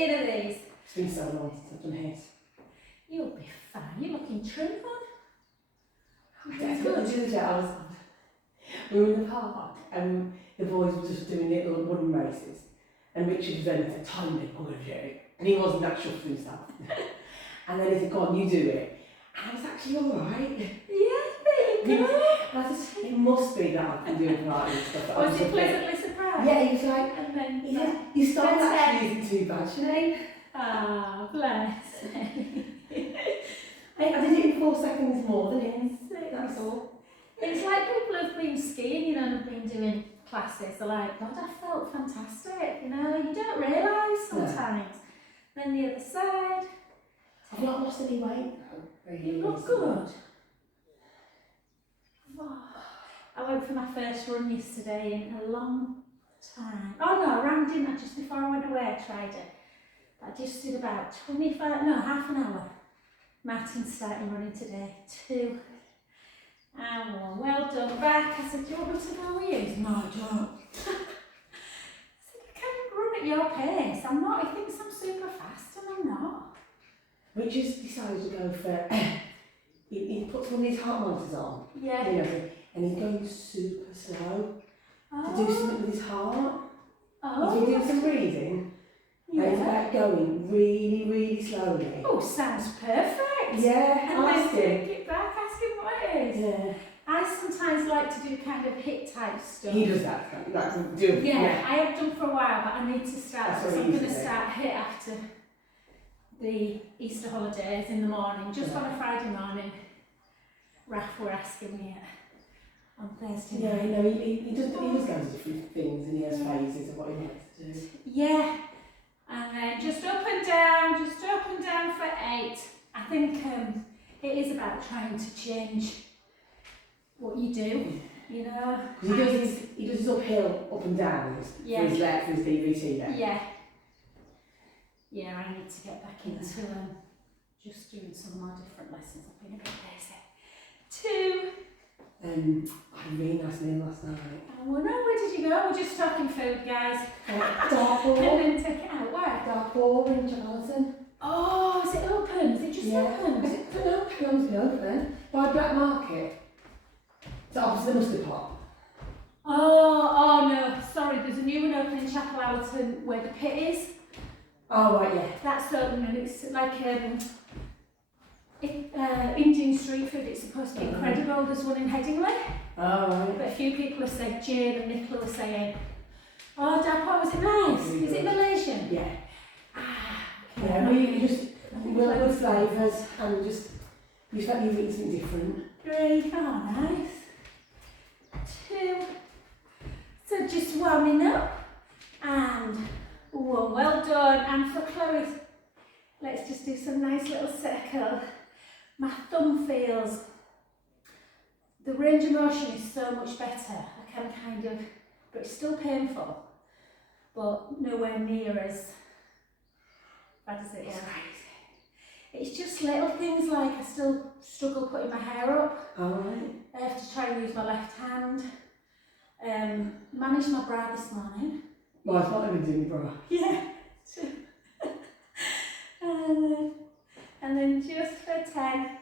million of these. It's been so long since I've done HIIT. You'll be fine. You're looking trim, hon. We were in the park and the boys were just doing little wooden races. And Richard was then said, "Time me, I'm going to do it." And he wasn't that sure for himself. And then he said, "Go on, you do it." And I was actually alright. Yeah, there you go. And I just, it must be that I've been doing Pilates and stuff. Was he pleasantly surprised? Yeah, he was like, And then, you started actually isn't too bad, Sinead. Ah, bless. I did it in 4 seconds more than him. That's all. It's like people have been skiing, you know, and have been doing classes. They're like, God, I felt fantastic. You know, you don't realise sometimes. No. Then the other side. I've not lost any weight. Really you look good. Oh, I went for my first run yesterday in a long time. Oh no, I ran, didn't I? Just before I went away, I tried it. I just did about half an hour. Martin's starting running today, 2 hours. Well done. Back. I said, "Do you want me to go with you?" He said, "No, I don't." I said, "I can't run at your pace. I'm not. He thinks I'm super fast and I'm not." Richard's decided to go for, he puts one of these heart monitors on, yeah. You know, and he's going super slow to do something with his heart. He's been doing some breathing, and he's like going really, really slowly. Oh, sounds perfect. Yeah, and I then asked him. take it back, ask him what it is. Yeah. I sometimes like to do kind of HIIT type stuff. He does that. Yeah, I have done for a while, but I need to start. So I'm going to start HIIT after the Easter holidays in the morning, just on a Friday morning. Raf were asking me on Thursday night. Yeah, no, he does go to different things and he has phases of what he likes to do. Yeah, and then just up and down for 8. I think it is about trying to change what you do, you know. He does his uphill, up and downs for his DVT then. Yeah, I need to get back into just doing some more different lessons. I've been a bit lazy. 2. I had a really nice meal last night. Oh, well, no, where did you go? We're just talking food, guys. Dartmoor. And then take it out. Where? Dartmoor in Charlton. Oh, is it open? Is it just open? I don't know, it's been open. By Black Market. It's opposite the mustard pot. Oh no, sorry, there's a new one open in Chapel Allerton where the pit is. Oh, right, yeah. That's open and it's like Indian street food. It's supposed to be incredible. There's one in Headingley. Oh, right. But a few people have said, Jade and Nicola were saying, "Oh, Dapo, was it nice? Really is it Malaysian?" Yeah. Okay. Yeah, really just good flavours and just like you've eaten something different. 3. Oh, nice. 2. So just warming up. And 1. Well done. And for Chloe, let's just do some nice little circle. My thumb feels, the range of motion is so much better. I can kind of, but it's still painful, but nowhere near as bad as it was. It's just little things like I still struggle putting my hair up. Alright. I have to try and use my left hand. Managed my bra this morning. Well, it's not even doing bra. Yeah. and then just for 10,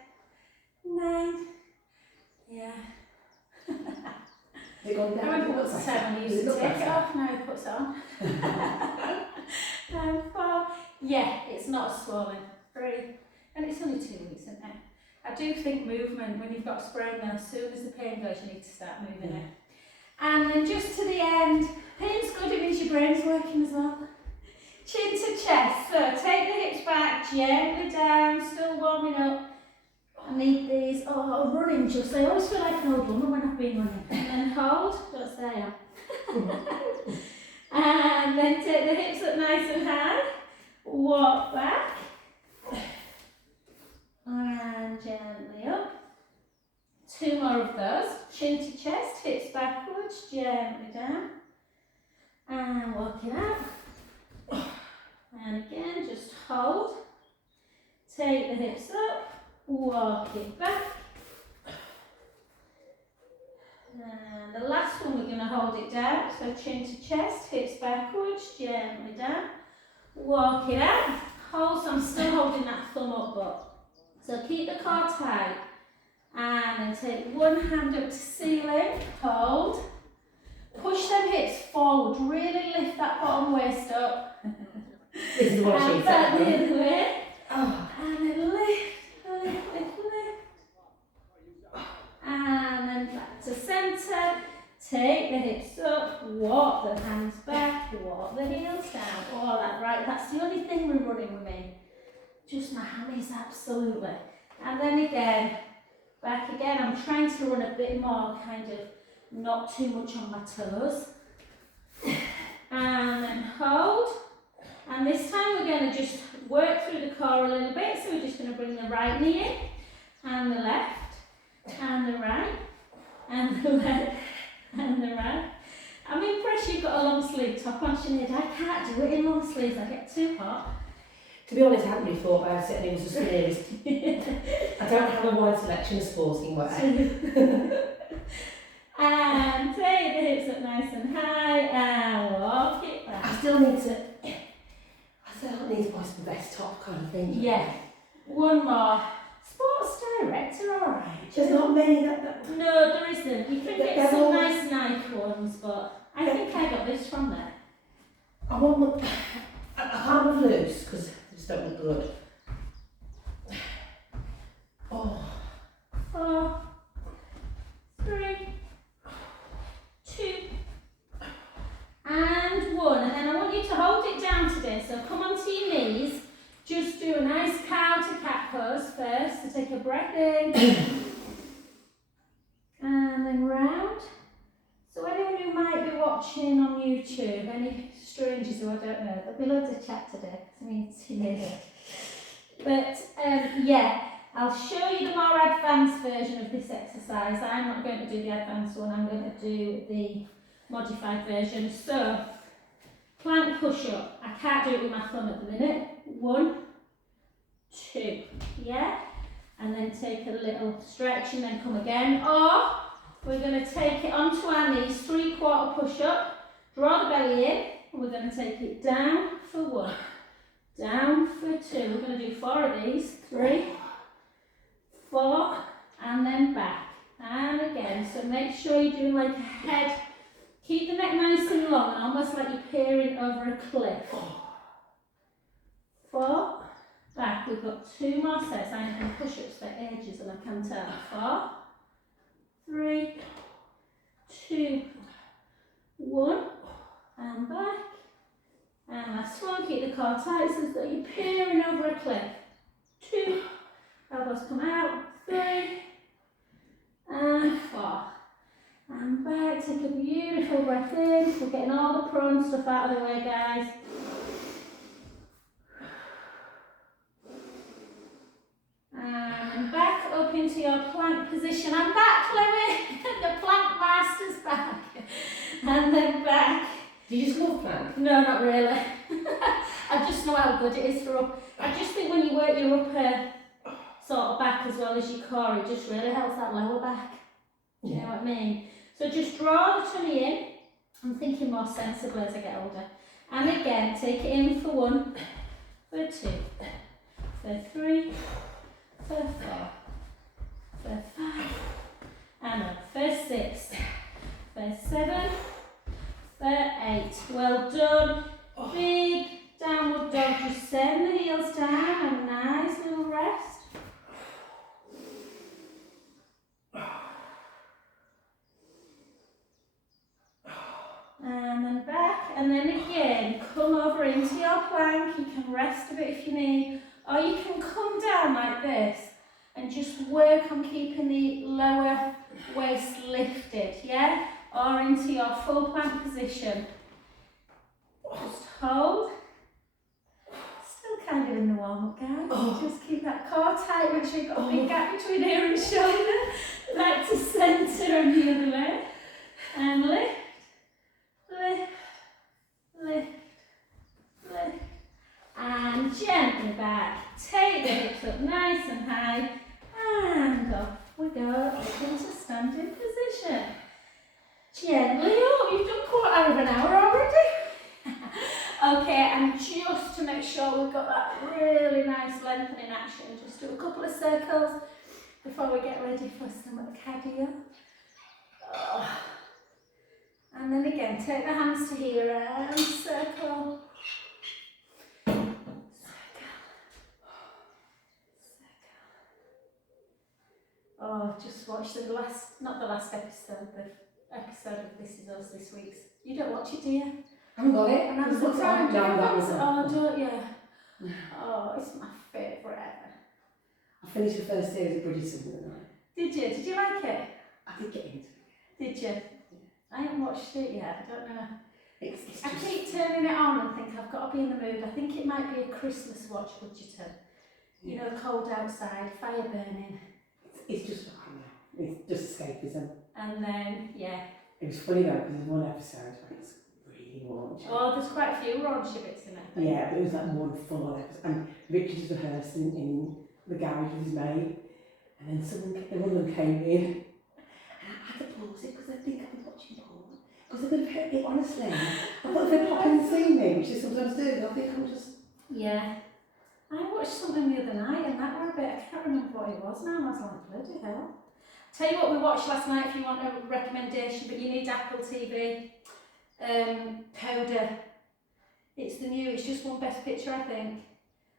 9. Yeah. Has it gone down? I remember what's the 10 I used to take it off, now he puts it on. 4. Yeah, it's not swollen. 3. And it's only 2 weeks, isn't it? I do think movement, when you've got a sprain now, as soon as the pain goes, you need to start moving it. And then just to the end, pain's good, it means your brain's working as well. Chin to chest, so take the hips back, gently down, still warming up. I need these, running just, I always feel like an old woman when I've been running. And then hold, don't stay on. And then take the hips up nice and high, walk back. And gently up. 2 more of those. Chin to chest, hips backwards, gently down. And walk it out. And again, just hold. Take the hips up, walk it back. And the last one, we're going to hold it down. So chin to chest, hips backwards, gently down. walk it out. Hold, so I'm still holding that thumb up, but so keep the core tight. And then take one hand up to ceiling, hold. Push them hips forward, really lift that bottom waist up. This is what she said. And the other way. Oh. And then lift. And then back to centre. Take the hips up, walk the hands back, walk the heels down. All that, right? That's the only thing we're running with me. Just my hammies, absolutely. And then again, back again. I'm trying to run a bit more, kind of not too much on my toes. And then hold. And this time we're going to just work through the core a little bit. So we're just going to bring the right knee in, and the left, and the right, and the left, and the right. I'm impressed you've got a long sleeve top on, Sinead. I can't do it in long sleeves, I get too hot. To be honest, I haven't really thought about it, and it was just clearest. I don't have a wide selection of sporting wear. And take the hips up nice and high, and walk it back. I still need to buy some vest top kind of thing. Yeah. One more. Sports Director, alright. There's not many that... No, there isn't. You can get some nice Nike ones, but I think I got this from there. I want them... I can't move loose, because they just don't look good. Oh. 4, 3, 2, and 1. And then I want you to hold it down today. So come onto your knees. Just do a nice cow to cat pose first. So take a breath in. And then round. So anyone who might be watching on YouTube, any strangers who I don't know, there'll be loads of chat today. I mean, it's here. But yeah, I'll show you the more advanced version of this exercise. I'm not going to do the advanced one, I'm going to do the modified version. So, plank push-up. I can't do it with my thumb at the minute. 1, 2, yeah? And then take a little stretch and then come again. Or, we're going to take it onto our knees, 3/4 push-up. Draw the belly in, and we're going to take it down for 1. Down for 2. We're going to do 4 of these. 3, 4, and then back. And again. So make sure you're doing like a head. Keep the neck nice and long, and almost like you're peering over a cliff. 4, back. We've got 2 more sets. I'm going to push ups for ages, and I can tell. 4, 3, 2, 1, and back. And last one, keep the core tight so that you're peering over a cliff. 2, elbows come out, 3, and 4. And back, take a beautiful breath in. We're getting all the prone stuff out of the way, guys. And back up into your plank position. I'm back, Chloe. The plank master's back. And then back. Do you just love plank? No, not really. I just know how good it is for up. I just think when you work your upper sort of back as well as your core, it just really helps that lower back. Do you know what I mean? So just draw the tummy in. I'm thinking more sensibly as I get older. And again, take it in for 1, for 2, for 3, for 4, for 5, and up for 6, for 7, for 8. Well done. Big downward dog. Just send the heels down. A nice little rest. And then back. And then again, come over into your plank. You can rest a bit if you need. Or you can come down like this and just work on keeping the lower waist lifted, yeah? Or into your full plank position. Just hold. Still kind of in the warm-up, guys. Just keep that core tight, make sure you've got a big gap between ear and shoulder. Back to centre and the other way. And lift, lift, lift, lift. And gently back. Take the hips up nice and high. And off we go up into standing position. Gently up. You've done 1/4 of an hour already. Okay, and just to make sure we've got that really nice lengthening action. Just do a couple of circles before we get ready for some cardio. Oh. And then again, take the hands to here and circle. Oh, just watched the last, not the last episode, the episode of This Is Us this week's. You don't watch it, do you? I haven't got it. And I'm the time, No, that was oh, don't you? Oh, it's my favourite ever. I finished the first series of Bridgerton the other night. Did you? Did you like it? I did get into it. Did you? Yeah. I haven't watched it yet, I don't know. It's I just, keep turning it on and think I've got to be in the mood. I think it might be a Christmas watch, Bridgerton. You know, cold outside, fire burning. it's just fine, yeah. It's just escapism. And then, yeah. It was funny though, because there's one episode where it's really raunchy. Oh, there's quite a few raunchy bits in it. Yeah, but it was like one full-on episode. And Richard was rehearsing in the garage with his mate, and then one of them came in, and I had to pause it because I think I was watching porn. Because they're going to put it, honestly. I thought they'd pop in and see me, which they sometimes do, and I think I'm just... Yeah. I watched something the other night and that were a bit, I can't remember what it was now, and I was like, bloody hell. Tell you what we watched last night if you want a recommendation, but you need Apple TV. Coda. It's the new, it's just won Best Picture, I think.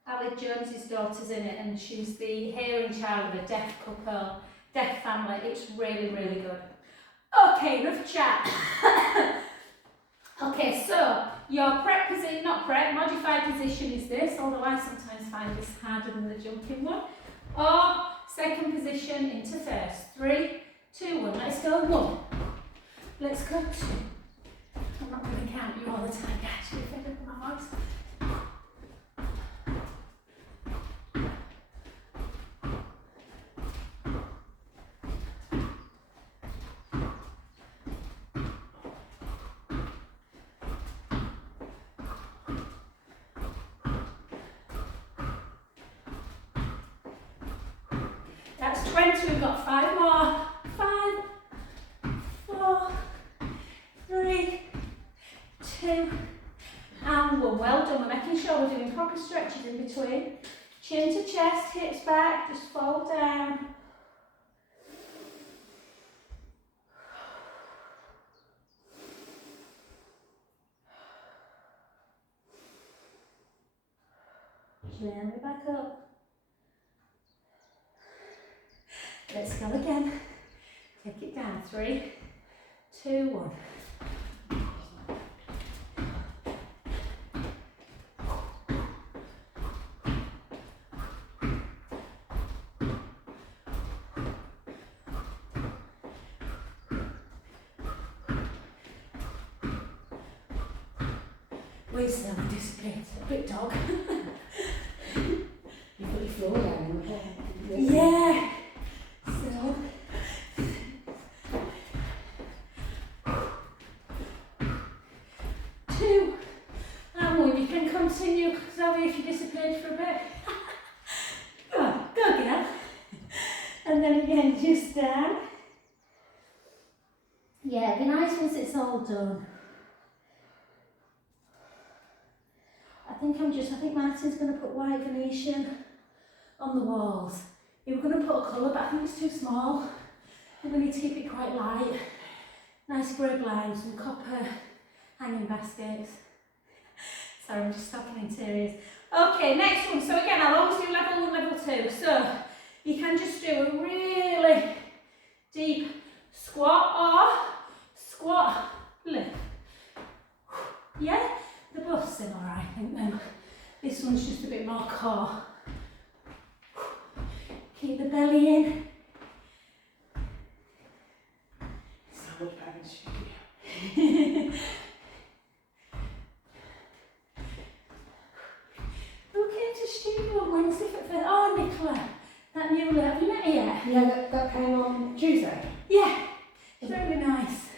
Ali Jones's daughter's in it, and she's the hearing child of a deaf couple, deaf family. It's really, really good. Okay, enough chat. Okay, so your prep position, not prep, modified position is this, although I sometimes find this harder than the jumping one. Or second position into first. 3, 2, 1. Let's go 1. Let's go 2. I'm not going to count you all the time, guys. You're fed up with my voice. That's 20, we've got 5 more. 5, 4, 3, 2, and 1. Well done. We're making sure we're doing proper stretches in between. Chin to chest, hips back, just fold down. Gently back up. Let's go again. Take it down. 3, 2, 1. We're so disciplined. A big dog. You put your floor down, okay? Yeah. So. Two. And 1. You can continue, Zoe, if you disappeared for a bit. Go girl. And then again, just down. Yeah, it'd be nice once it's all done. I think Martin's going to put white Venetian on the walls. He was going to put a colour, but I think it's too small. I think we need to keep it quite light. Nice grey blinds and copper hanging baskets. Sorry, I'm just talking interiors. Okay, next one. So again, I'll always do level 1, level 2. So you can just do a really deep squat or squat lift. Yeah? The buff's in alright, I think then. This one's just a bit more core. Keep the belly in. So much better than studio. Who came to studio on Wednesday for first? Oh, Nicola. That new lady. Have you met her yet? Yeah, that came on Tuesday. Yeah. She's really nice.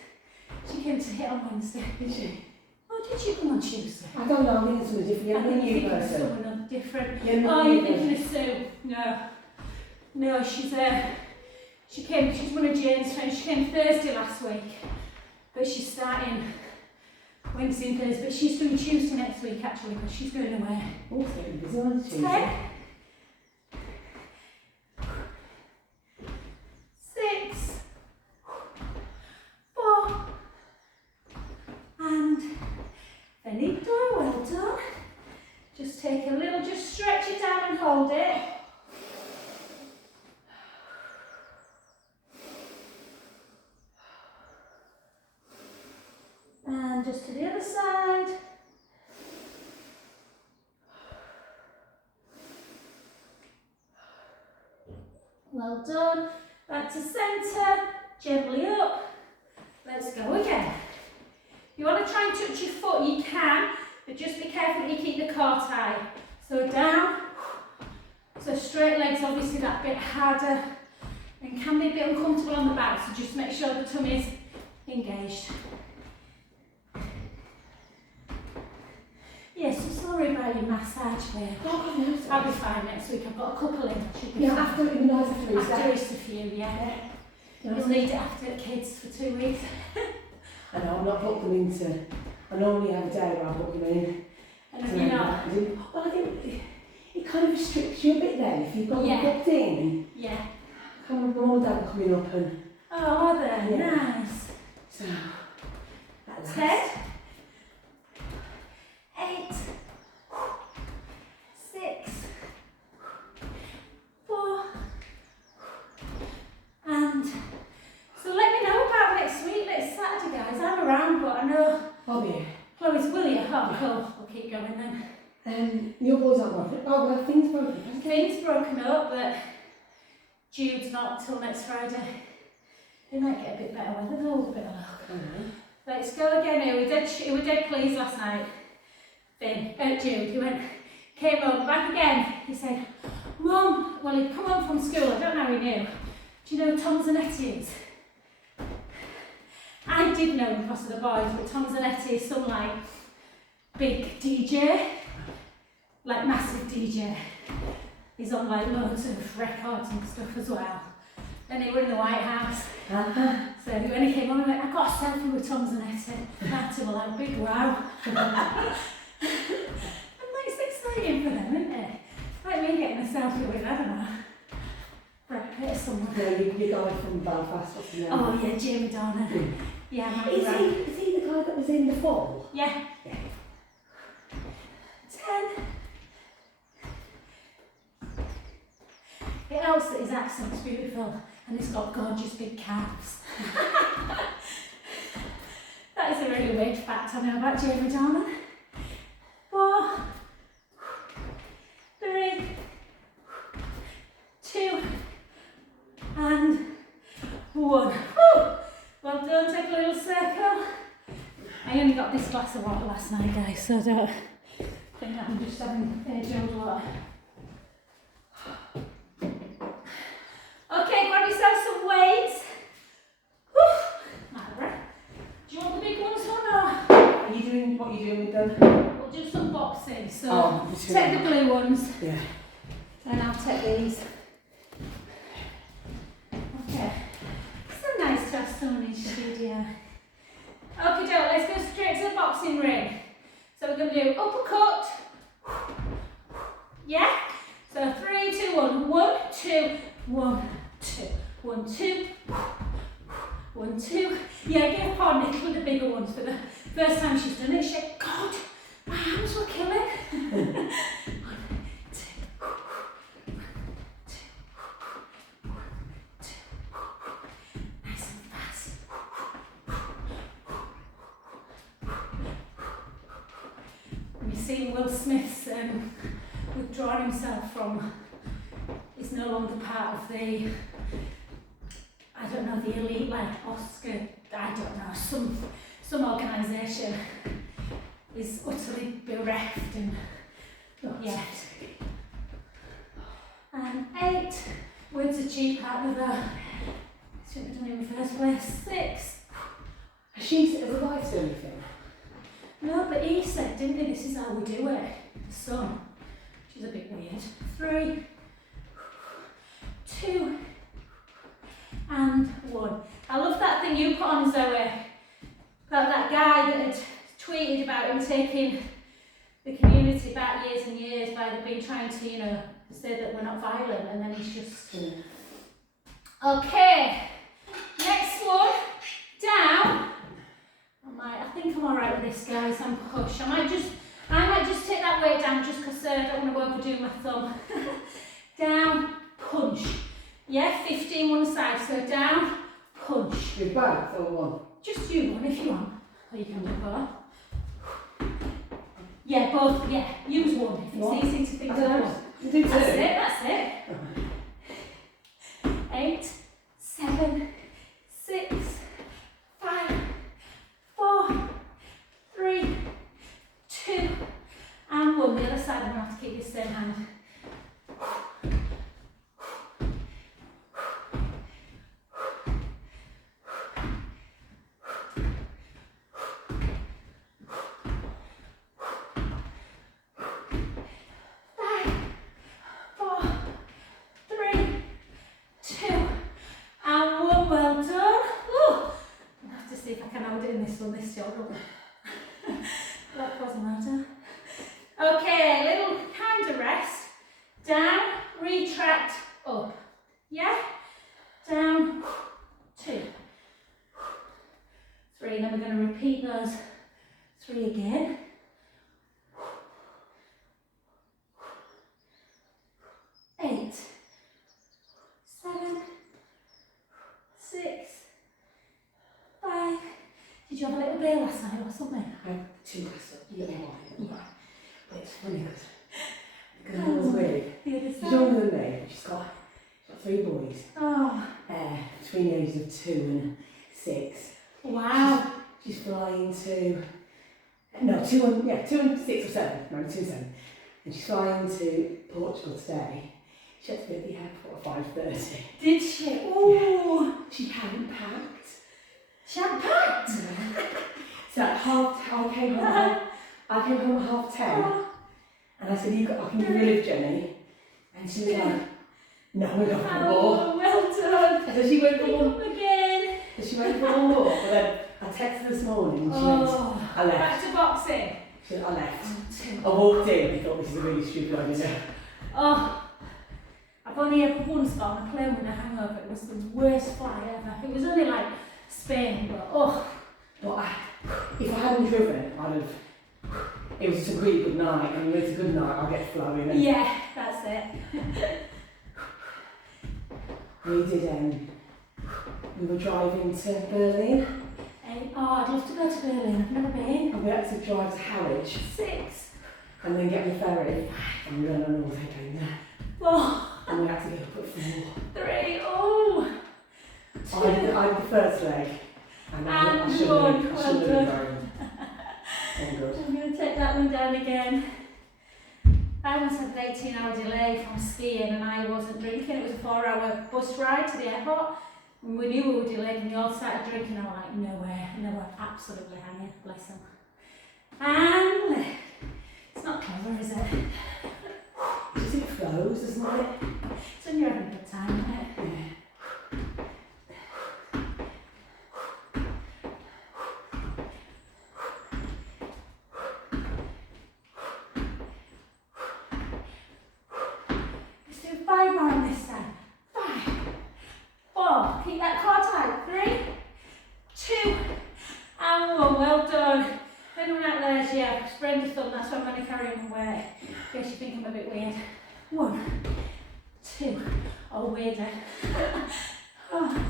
She came to hit on Wednesday. Did she? Oh, did she come on Tuesday? I don't know, I think it's something different. You're I a think new you're thinking of person. someone different. You're Oh, a new you're thinking person. of Sue? No. No, she's one of Jane's friends. She came Thursday last week, but she's starting Wednesday and Thursday, but she's doing Tuesday next week actually because she's going away. Also busy on Tuesday. 10, 6, 4, and finito, well done. Just take a little, just stretch it down and hold it. And just to the other side. Well done. Back to centre, gently up. Let's go again. If you want to try and touch your foot, you can, but just be careful that you keep the core tight. So down. So straight legs, obviously that bit harder and can be a bit uncomfortable on the back, so just make sure the tummy's engaged. Yes, so sorry about your massage there. Oh, no, I'll be fine next week. I've got a couple in. Yeah, after it would be nice after Easter. After Easter for you, yeah. You'll need it after kids for 2 weeks. I know, I'm not booked them into. I normally have a day where I book them in. And if you're not. Well, I think it kind of restricts you a bit then if you've got them booked in. Yeah. Come on, mum and dad are coming up and. Oh, are they? Yeah. Nice. So. That's 10, 8, 6, 4, and so let me know about next week. Next Saturday, guys. I'm around, but I know. Oh yeah. Chloe's will you? Oh, cool. We'll keep going then. Your boys aren't broken. Oh, well, things broken. Things broken up, but Jude's not till next Friday. They might get a bit better weather though, with a bit of luck. Let's go again. He was dead pleased last night. Finn, Jude, he came home, back again. He said, Mum, well, he'd come home from school, I don't know how he knew. Do you know who Tom Zanetti is? I did know him because of the boys, but Tom Zanetti is some like big DJ, like massive DJ. He's on like loads of records and stuff as well. Then he was in the White House. So when he came on, he went, I got a selfie with Tom Zanetti. That was like a big wow. And like, it's exciting for them, isn't it? Like me getting a selfie with, I don't know, Brad Pitt or someone. Yeah, your guy from Belfast, what's his name? Oh yeah, Jamie Dornan. Yeah, Is he the guy that was in The Fall? Yeah. 10. It helps that his accent's beautiful and he's got gorgeous big calves. That is a really weird fact I know about Jamie Dornan. 4, 3, 2, and 1. Woo! Well done, take a little circle. I only got this glass of water last night, guys, so I don't think that I'm just having age-old water. Okay, grab yourself some weights. Whew, out of breath. Do you want the big ones or not? What are you doing with them? We'll do some boxing, so take take the blue ones. Yeah. And I'll take these. Okay. So nice to have someone in studio. Okay, Joe, let's go straight to the boxing ring. So we're going to do uppercut. Yeah? So 3, 2, 1. 1, 2, 1, 2. 1, 2. 1, 2. Yeah, give poor Nicola the bigger ones for the first time she's done it. She said, God, my hands were killing. 1, 2. 1, 2. Nice and fast. We've seen Will Smith's withdrawing himself from, he's no longer part of the, I don't know, the elite, like Oscar, I don't know, some organisation is utterly bereft and, yeah. And 8, words are cheap out of the, shouldn't have done it in the first place. 6. Has the wife done anything? No, but he said, didn't he, this is how we do it. So, which is a bit weird. 3, 2, and 1. I love that thing you put on, Zoe. About that guy that had tweeted about him taking the community back years and years by they've been trying to, you know, say that we're not violent, and then he's just... Okay, next one, down. I think I'm alright with this, guys. I'm push. I might just take that weight down just because I don't want to overdo my thumb. Down, punch. Yeah, 15 one side. So down, punch. With both or one? Just you one if you want. Or you can do both. Yeah, both. Yeah, use one if it's easy to think of one. You do two. That's it. 8, 7, 6, 5, 4, 3, 2, and 1. The other side, I'm going to have to keep this same hand. This job, that doesn't matter. Okay, little kind of rest. Down, retract, up. Yeah? Down, 2, 3. Then we're going to repeat those 3 again. 8, 7, 6, 5. Did you have a little beer last night or something? I had 2 last night. You get wine. Yeah. But it's funny because I was weird. The other She's side. younger than me. She's got 3 boys. Oh. Between the ages of 2 and 6. Wow. She's flying to... No, 2 and 6 or 7. No, 2 and 7. And she's flying to Portugal today. She had to be at the airport at 5:30. Did she? Ooh. Yeah. She hadn't packed. She hadn't packed? So at I came home at 10:30, and I said, I can give you a lift, Jenny. And she was like, no, we're not for more. Oh, well done. So she went for one. Again. So she went for one more, but then I texted her this morning, and she went, I left. Back to boxing. She went, I left. I walked in and thought, this is a really stupid idea. Oh, I've only ever once got on a plane with a hangover. It was the worst flight ever. It was only like Spain, but oh. But if I hadn't driven, I'd have. It was just a really good night, and when it's a good night, I'll get flowing. And yeah, that's it. we did. We were driving to Berlin. Oh, I'd love to go to Berlin. I've never been. And we had to drive to Harwich. 6. And then get on the ferry. And we went on all day going there. 4. And we had to get up at 4. 3. Oh. 2. I had the first leg. And I And shouldn't 1. have Well been done. going. Oh, good. I'm going to take that one down again. I once had an 18-hour delay from skiing and I wasn't drinking. It was a 4-hour bus ride to the airport. And we knew we were delayed and we all started drinking. I was like, no way. And they were absolutely hanging. Bless them. And left. It's not clever, is it? Just it flows, doesn't it? It's when you're having a good time, isn't it? Yeah. Let's do 5 more on this side. 5, 4. Keep that core tight. 3, 2, and 1. Well done. If anyone out there's, yeah, sprained the thumb, that's why I'm going to carry on my weight. In case you think I'm a bit weird. 1, 2. Oh, weirder. Oh.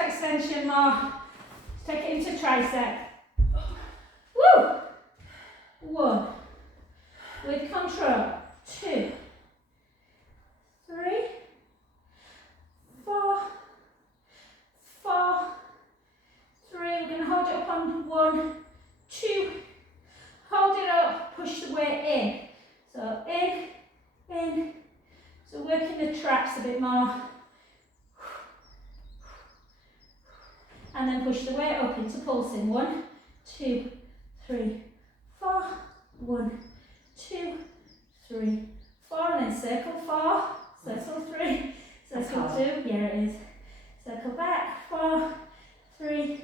Extension more. Take it into tricep. Woo! 1. With control. 2, 3, 4, 4, 3. We're going to hold it up on 1, 2. Hold it up. Push the weight in. So in, relax a bit more. And then push the weight up into pulsing. 1, 2, 3, 4. 1, 2, 3, 4. And then circle 4, circle 3, circle 2. Yeah, it is. Circle back. 4, 3,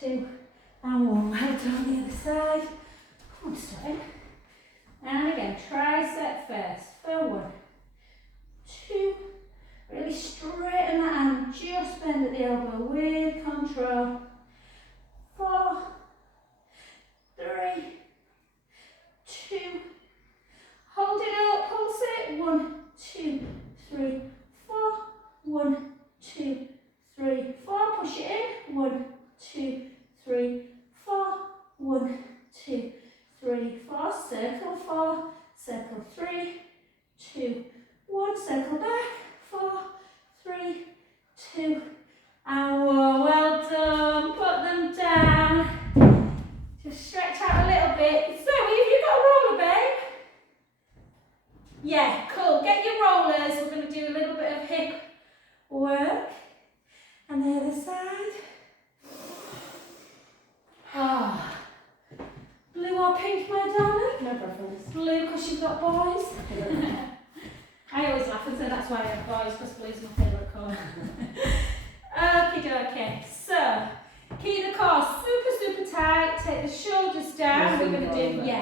2, and 1. Well done the other side. Come on, starting. And again, tricep first. For 1, 2. Really straighten that and just bend at the elbow with control. 4, 3, 2. Hold it up, pulse it. 1, 2, 3, 4. 1, 2, 3, 4. Push it in. 1, 2, 3, 4. 1, 2, 3, 4. Circle 4. Circle 3, 2, 1. Circle back. 4, 3, 2, and 1. Well done. Put them down. Just stretch out a little bit. Zoe, have you got a roller, babe? Yeah, cool. Get your rollers. We're going to do a little bit of hip work. And the other side. Ah. Blue or pink, my darling? No preference. Blue because you've got boys. I always laugh and say that's why I have boys, because blue's my favourite colour. Okay, so keep the core super tight, take the shoulders down. We're going to do,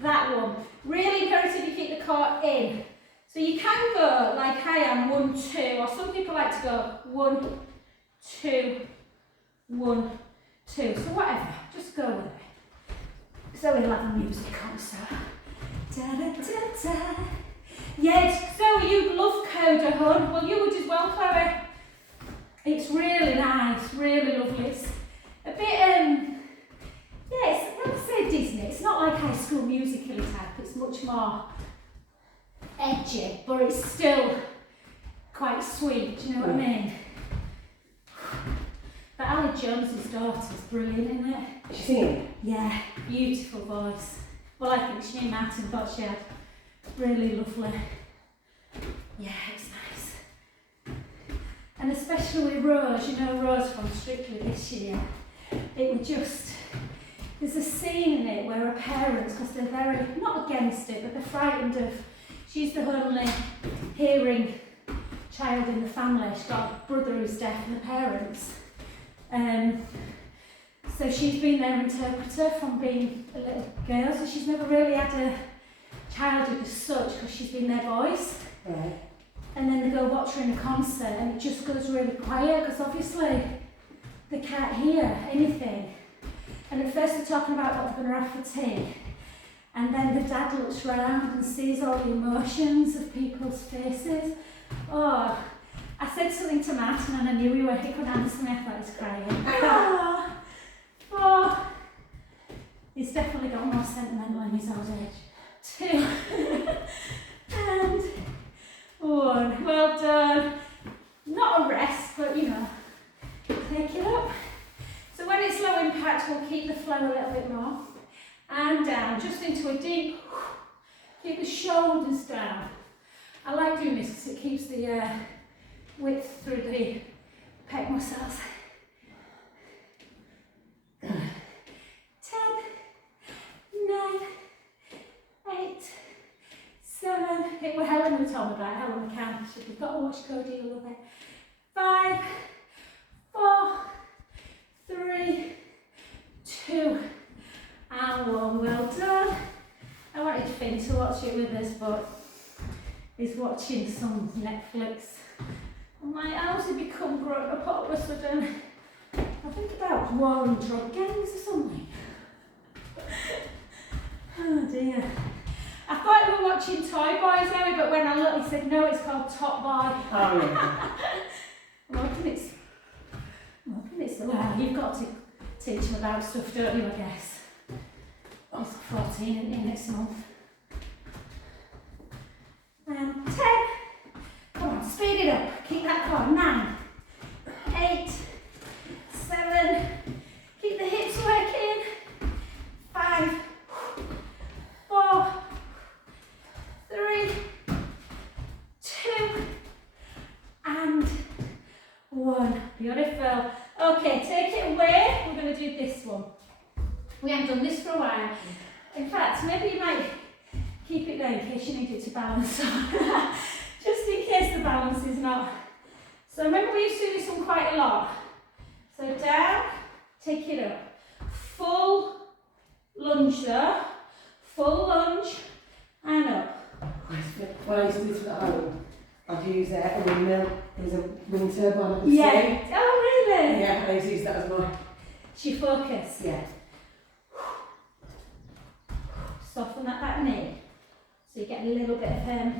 that one. Really imperative you keep the core in. So you can go like I am, 1, 2, or some people like to go 1, 2, 1, 2. So whatever, just go with it. So we'll have the music on, so. Da da da da. Yes, Zoe, you love Coda, hon. Well, you would as well, Chloe. It's really nice, really lovely. It's a bit, it's, when I say Disney, it's not like High School Musical type. It's much more edgy, but it's still quite sweet, do you know what I mean? But Ali Jones's daughter's brilliant, isn't it? She's singing? Yeah, beautiful voice. Well, I think she and Martin thought she had really lovely. Yeah, it's nice. And especially with Rose, you know Rose from Strictly this year, it would just, there's a scene in it where her parents, because they're very, not against it, but they're frightened of, she's the only hearing child in the family. She's got a brother who's deaf and the parents. So she's been their interpreter from being a little girl, so she's never really had a childhood as such because she's been their voice. Right. And then they go watch her in a concert and it just goes really quiet because obviously they can't hear anything. And at first they're talking about what they're going to have for tea. And then the dad looks round and sees all the emotions of people's faces. Oh, I said something to Martin and I knew he couldn't answer me. I thought he was crying. Oh, he's definitely got more sentimental in his old age. 2 and 1. Well done. Not a rest, but you know, take it up. So when it's low impact, we'll keep the flow a little bit more. And down, just into a deep, keep the shoulders down. I like doing this because it keeps the width through the pec muscles. Good. 10, 9, 8, 7. It was Helen who told me about it, Helen McCann. So we've got to watch Cody a little bit. 5, 4, 3, 2, and 1. Well done. I wanted Finn to watch it with us, but he's watching some Netflix. And my house had become grown up all of a sudden. I think about war and drug gangs or something. Oh dear. I thought we were watching Toy Boy, Zoe, but when I looked, he said, no, it's called Top Boy. Oh, yeah. I'm hoping it's, well, you've got to teach him about stuff, don't you, I guess. He's 14 in next month. 10. Come on, speed it up. Keep that going. 9, 8, 7. Keep the hips working. 5, 4, 3, 2, Beautiful. Okay, take it away. We're going to do this one. We haven't done this for a while. In fact, maybe you might keep it there in case you need it to balance on. Just in case the balance is not. So remember we used to do this one quite a lot. So down, take it up. Full lunge there. Full lunge and up. When I used to do this at home, I'd use a windmill. There's a wind turbine I could Yeah. see. Oh really? Yeah, I used to use that as well. She focus. Yeah. Soften that back knee. So you get a little bit of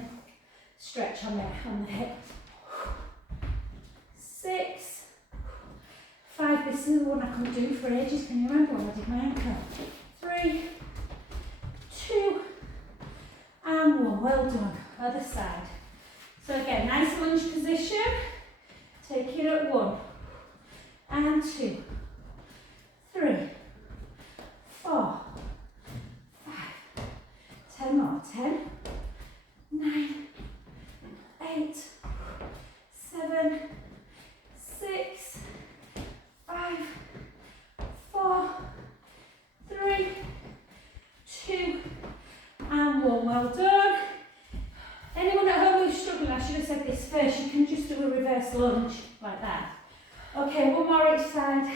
stretch on the hip. 6, 5. This is the one I couldn't do for ages. Can you remember when I did my ankle? 3, 2, and 1. Well done. Other side. So again, nice lunge position. Take it at 1, and 2, 3, 4, 5. 10 more. 10, 9, 8, 7, 6, 5, 4, 3, 2, and 1. Well done. Anyone at home who's struggling, I should have said this first, you can just do a reverse lunge like that. Okay, one more each side.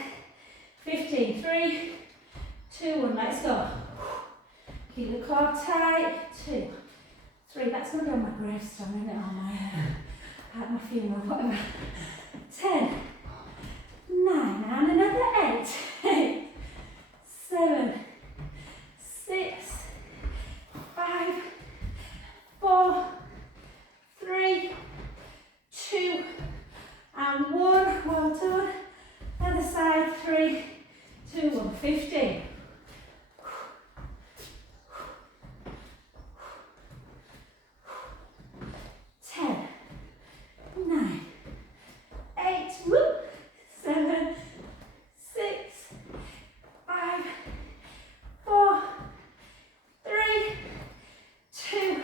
15, 3, 2, 1, let's go. Keep the core tight. 2, 3, that's going to be on my gravestone, isn't it? On my, at my funeral, whatever. 10, 9, and another 8, 8, 7, 6, 5, 4, 3, 2, and 1. Well done. Other side. 3, 2, 1. 15. 10, 9, 8, 7, 6, 5, 4, 3, 2,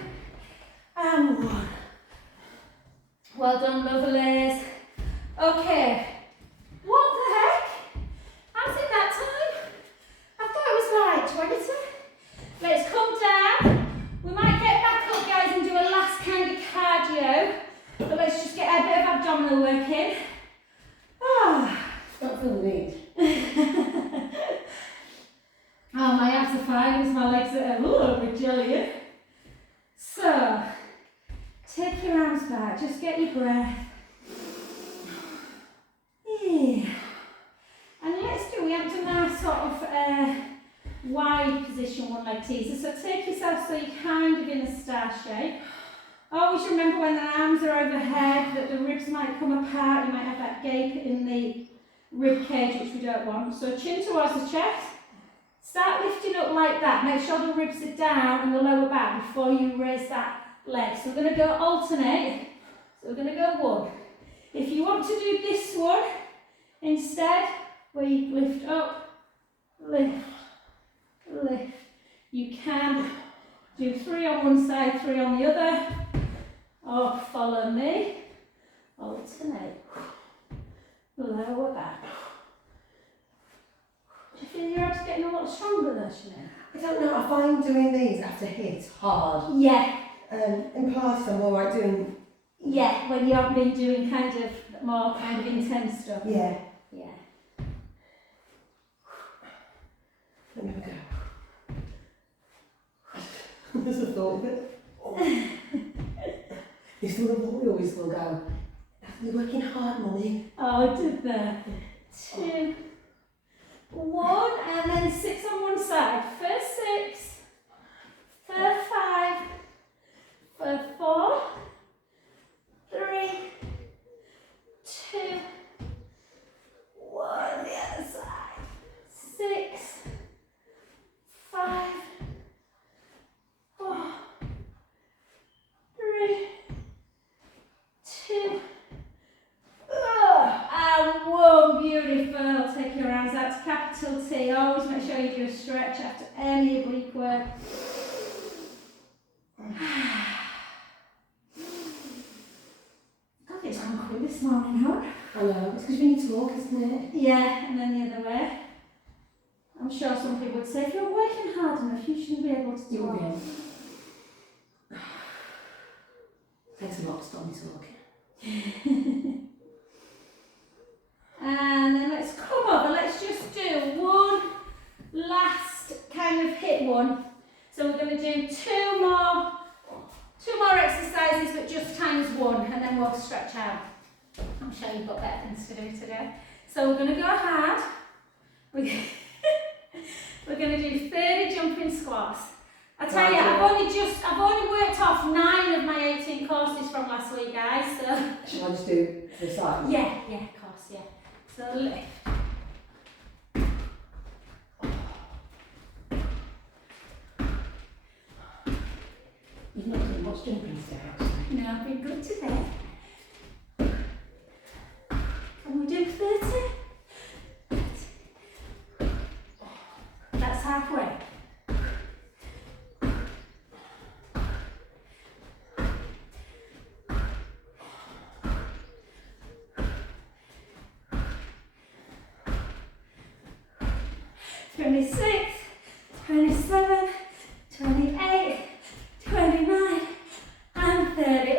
and 1. Well done, lovelies. Okay. What the heck? How's it that time? I thought it was like 20. Let's come down. We might get back up, guys, and do a last kind of cardio. But let's just get a bit of abdominal work in. Ah. Don't feel the need. Oh, my abs are fine, it's my legs that are a little bit jelly. So, take your arms back, just get your breath. Yeah. And we haven't done our sort of wide position, one leg teaser. So take yourself so you're kind of in a star shape. Always remember when the arms are overhead that the ribs might come apart, you might have that gape in the rib cage, which we don't want. So chin towards the chest. Start lifting up like that. Make sure the ribs are down and the lower back before you raise that leg. So we're going to go alternate. So we're going to go 1. If you want to do this one instead, where you lift up, lift, lift, you can do 3 on one side, 3 on the other, or follow me, alternate, lower back. Do you feel your abs getting a lot stronger there, Sinead? I don't know, I find doing these after HIIT hard. Yeah. In Pilates I'm alright doing... Yeah, when you have been doing kind of more kind of intense stuff. Yeah. Yeah. Let me have a go. There's a thought of it. Oh. It's the one we always will go, you're working hard, Mummy. Oh, did that. 2, 1, and then 6 on one side. First 6, third 5, third 4, 3, 2, 1, the other side. 6, 5, 4, 3, 2, and 1. Beautiful. Take your hands out to capital T. Always make sure you do a stretch after any oblique work. God, it's gone quick this morning, huh? I know, it's because we need to walk, isn't it? Yeah, and then the other way. I'm sure some people would say, if you're working hard enough, you should be able to You will talk. be able. Takes a lot to stop me talking. And then let's come over, let's just do one last kind of hit one. So we're going to do two more exercises, but just times one, and then we'll stretch out. I'm sure you've got better things to do today. So we're going to go hard. We're going to do 30 jumping squats. I tell you, I've only worked off 9 of my 18 courses from last week, guys. So Shall I just do the side? yeah, of course, yeah. So lift. You've not done much jumping today, actually. No, I've been good today. Can we do 30? That's halfway. "26, 27, 28, 29, and 30.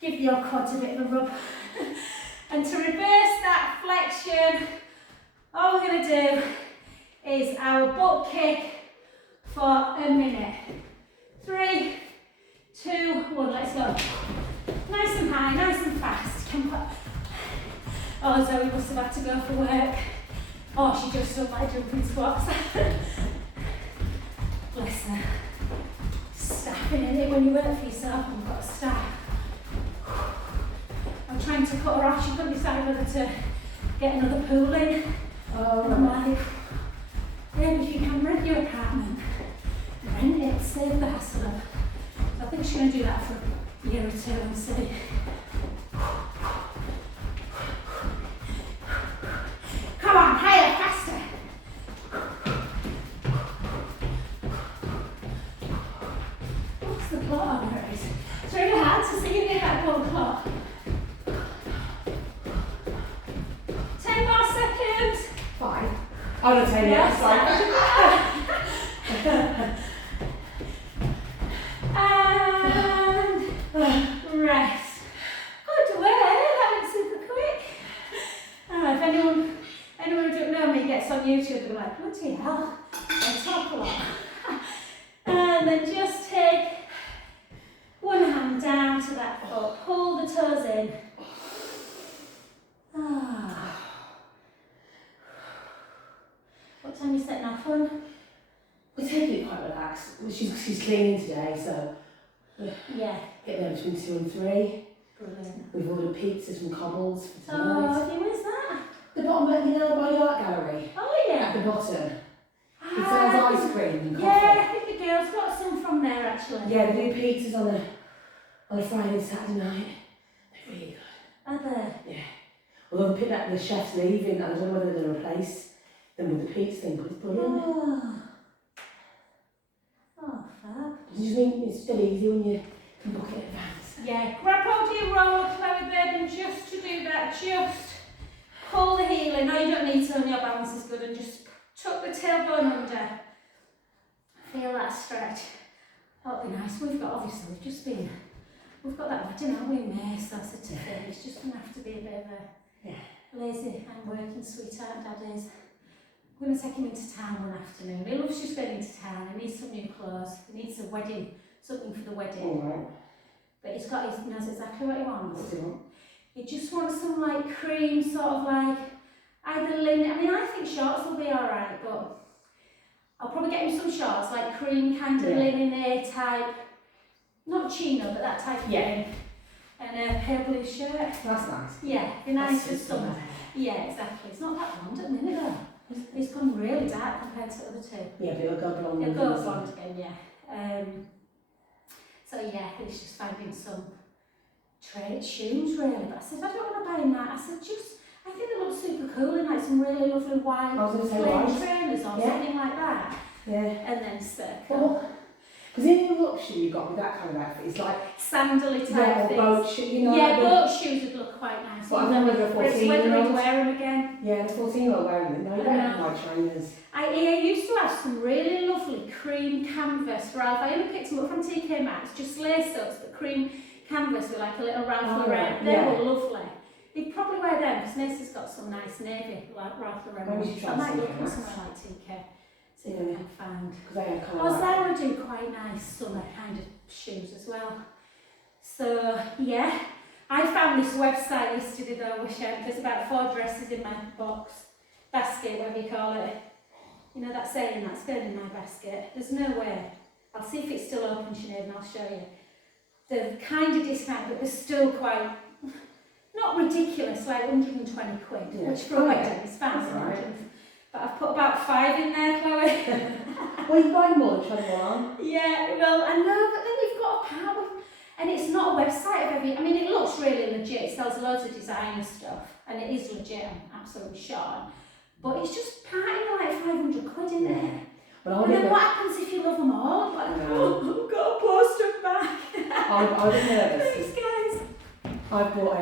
Give your quads a bit of a rub. And to reverse that flexion, all we're going to do is our butt kick for a minute. 3, 2, 1, let's go. Nice and high, nice and fast. Oh, Zoe must have had to go for work. Oh, she just done like jumping squats. Bless her. Staffing in it when you work for yourself and you've got a staff. I'm trying to cut her off. She couldn't decide whether to get another pool in. Oh, And I'm like, yeah, but if you can rent your apartment, rent it, save the hassle. So I think she's going to do that for a year or two and see. Come on, higher, faster. What's the plot on hers? It's really hard to see in that one clock. 10 more seconds. 5. Oh, no, 10, yeah, sorry. And rest. Good way, that went super quick. If anyone who don't know me gets on YouTube, they're like, bloody hell, I talk a lot. And then just take one hand down to that foot, pull the toes in. What time are you setting off on? We're taking it quite relaxed. She's cleaning today, so Yeah. get there between 2 and 3. Brilliant. We've ordered pizzas from Cobbles for Oh, tonight. have you, where's that? The bottom of the by the art gallery. Oh, At yeah. the bottom. It sells ice cream and coffee. Yeah, I think the girls got some from there actually. Yeah, they do pizzas on a Friday and Saturday night. They're really good. Are they? Yeah. Although they picked up the chef's leaving, and I don't know whether they're going to replace them with the pizza thing, but it's brilliant. Oh, fab. Do you think it's still easy when you can book it in advance? Yeah, grab hold of your roller, Chloe, babe, and just to do that, just pull the heel in. No, you don't need to, and your balance is good, and just tuck the tailbone under. Feel that stretch. That'll be nice. We've got that wedding, haven't we, in May, so I said to Phil, it's just going to have to be a bit of a lazy and working sweetheart daddies. I'm going to take him into town one afternoon. He loves just going into town. He needs some new clothes. He needs something for the wedding. Alright. But he knows exactly what he wants. What do you want? He just wants some like cream, sort of like either linen. I mean, I think shorts will be alright, but I'll probably get him some shorts, like cream kind of linen type. Not chino, but that type of thing. And a pale blue shirt. That's nice. Yeah, be nice for That's summer. Yeah, exactly. It's not that blonde at the minute though. It's gone really dark compared to the other two. Yeah, but it'll go blonde. It'll go blonde again, yeah. So yeah, it's just finding some trade shoes really. But I said, I don't want to buy him that. I said, I think they look super cool in like some really lovely white I was going to say plain white. trainers or something like that. Yeah. And then circle. Because Because the only other option you've got with that kind of outfit is like Sandally type yeah, or things. boat shoes, you know. Yeah, like boat shoes would look quite nice. But I remember the But it's whether 14-year-olds. he'd wear them again. Yeah, the 14-year-old wearing them. No, you don't have like trainers. I used to have some really lovely cream canvas Ralph. I only picked them up from TK Maxx, just lace ups, but cream canvas with like a little Ralph Lauren. Right, They yeah. were lovely. You'd probably wear them because Nasa's got some nice navy like Ralph Lauren. Maybe you should So try I might TK look for Maxx. somewhere like TK. See if I Yeah. can find. Because they had kind of Well, like... Zara do quite nice summer kind of shoes as well. So yeah, I found this website yesterday that I wish there's about 4 dresses in my box, basket, whatever you call it. You know that saying, that's going in my basket. There's no way. I'll see if it's still open, Sinead, and I'll show you. They're kind of discounted, but they're still quite, not ridiculous, like 120 quid, Yeah. which for a wedding is fine. That's all right. But I've put about 5 in there, Chloe. Well, you buy more than trying to go on. Yeah, well, I know, but then you've got a power. And it's not a website of every, I mean, it looks really legit. It sells loads of designer stuff, and it is legit, I'm absolutely sure. But it's just parting like 500 quid in there. But I And then didn't. what happens if you love them all? Like, No. oh, I've got to post them back. I was nervous. Thanks, guys. I bought